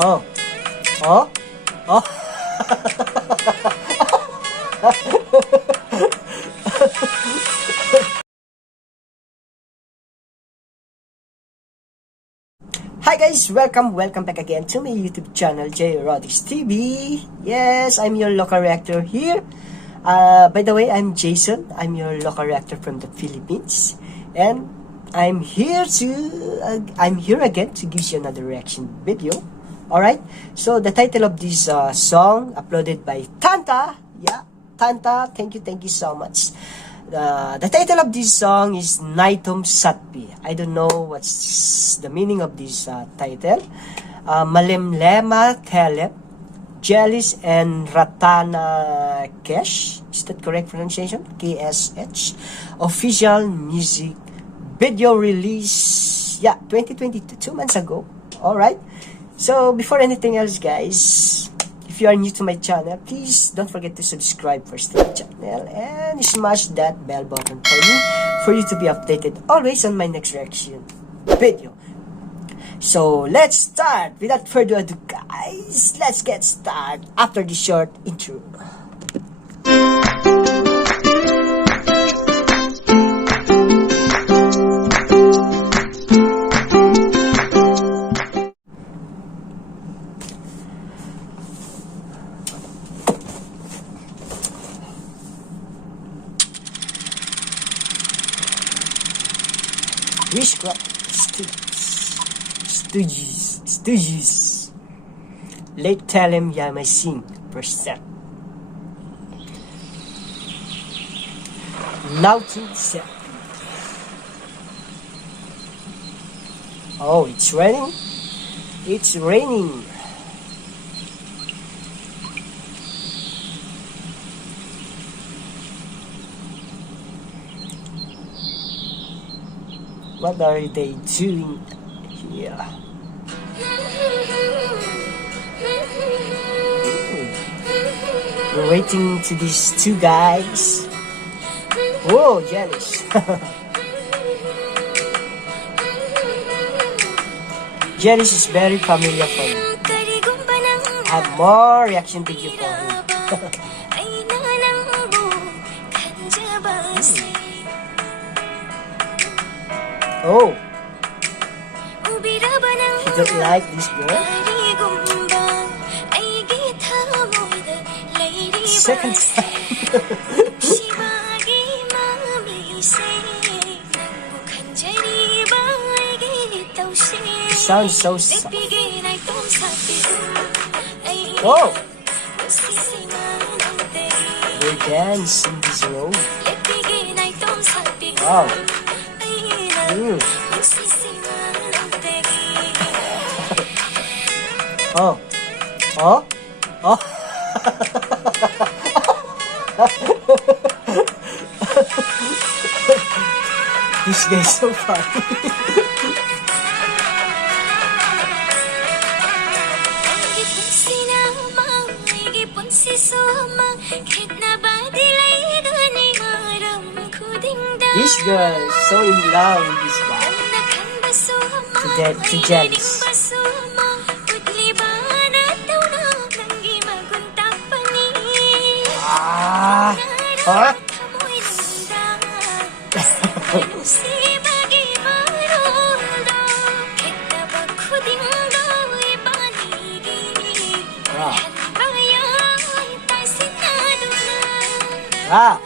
Oh. Oh. Oh. Hi guys, welcome back again to my YouTube channel, Jayson TV. Yes, I'm your local reactor here. By the way, I'm Jayson. I'm your local reactor from the Philippines, and I'm here again to give you another reaction video. Alright, so the title of this song uploaded by Tantha. Yeah, Tantha, thank you so much. The title of this song is NAITOM SATPI. I don't know what's the meaning of this title. Malemleima, Telem, Jelish, and Ratana Kesh. Is that correct pronunciation? KSH. Official music video release. Yeah, 2022, 2 months ago. Alright. So, before anything else, guys, if you are new to my channel, please don't forget to subscribe first to my channel and smash that bell button for you to be updated always on my next reaction video. So, let's start. Without further ado, guys, let's get started after this short intro. Witchcraft Stooges. Late Telem Yamasin percent. NAITOM SATPI. Oh, it's raining. It's raining. What are they doing here? We're waiting to these two guys. Whoa, Jelish. Jelish is very familiar for me. I have more reaction video for him. Oh, you don't like this girl? Second time. It sounds so soft. Oh, they dance in this road. Wow. Oh. Oh. Oh. This guy is so funny. This girl is so in love with this guy. To Jelish. Ah, huh? Ah.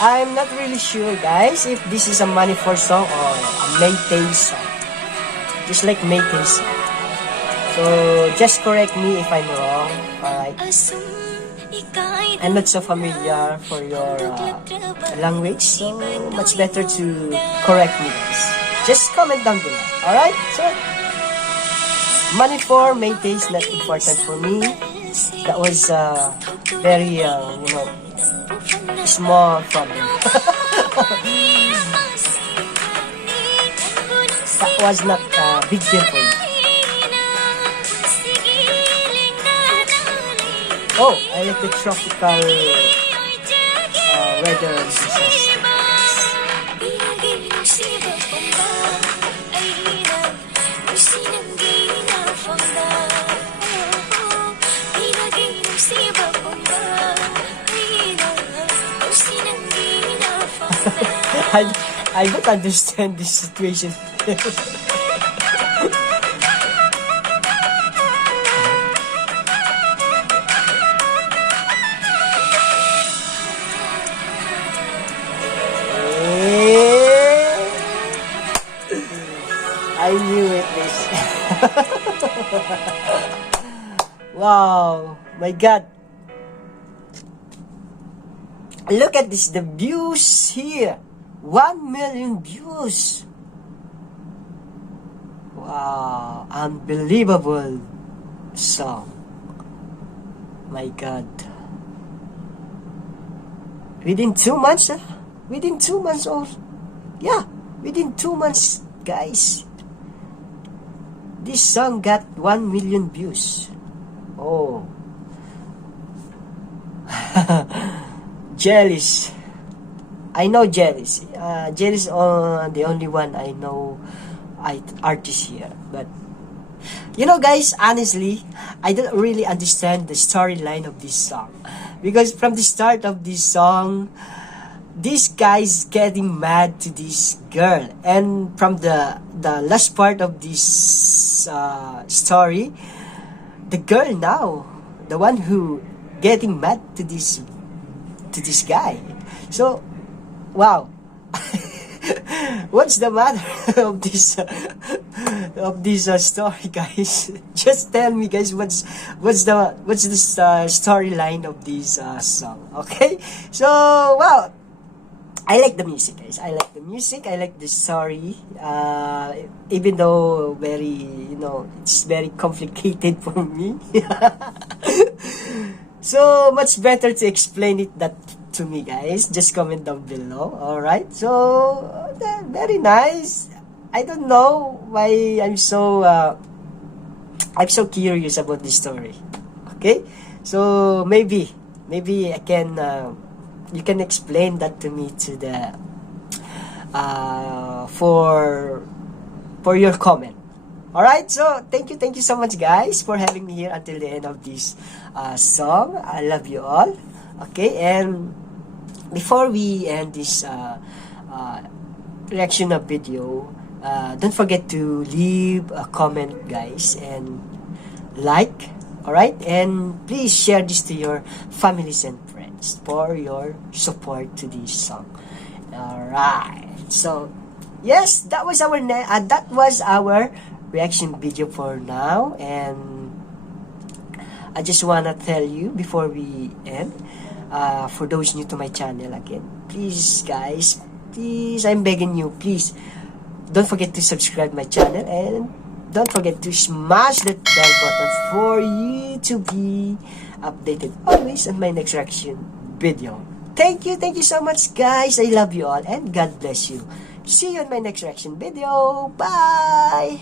I'm not really sure, guys, if this is a Manipuri song or a Maytay song. Just like Maytay song. So, just correct me if I'm wrong. Alright. I'm not so familiar for your language, so much better to correct me, guys. Just comment down below. Alright? So, Manipuri, Maytay is not important for me. That was very, small problem. That was not a big deal for me. Oh, I like the tropical weather and seasons. I don't understand this situation. I knew it, this. Wow, my God. Look at this, the views here. 1 million views. Wow, unbelievable song. My God. Within 2 months, within 2 months or yeah, within 2 months, guys. This song got 1 million views. Oh. Jelish. I know Jelish. Jelish is the only one I know artist here. But you know, guys, honestly, I don't really understand the storyline of this song, because from the start of this song, this guy's getting mad to this girl, and from the last part of this story, the girl now, the one who getting mad to this guy. So, wow. What's the matter of this story, guys? Just tell me, guys, what's the storyline of this song? Okay, so wow, I like the music, guys. I like the music. I like the story. Even though it's very complicated for me. So much better to explain it that to me, guys. Just comment down below. All right. So very nice. I don't know why I'm so curious about this story. Okay. So maybe I can you can explain that to me to the for your comment. Alright, so thank you so much, guys, for having me here until the end of this song. I love you all. Okay, and before we end this reaction of video, don't forget to leave a comment, guys, and like. Alright, and please share this to your families and friends for your support to this song. Alright, so yes, that was our reaction video for now, and I just wanna tell you before we end, for those new to my channel, again, please, guys, please, I'm begging you, please don't forget to subscribe my channel, and don't forget to smash that bell button for you to be updated always on my next reaction video. Thank you so much, guys. I love you all, and God bless you. See you in my next reaction video. Bye.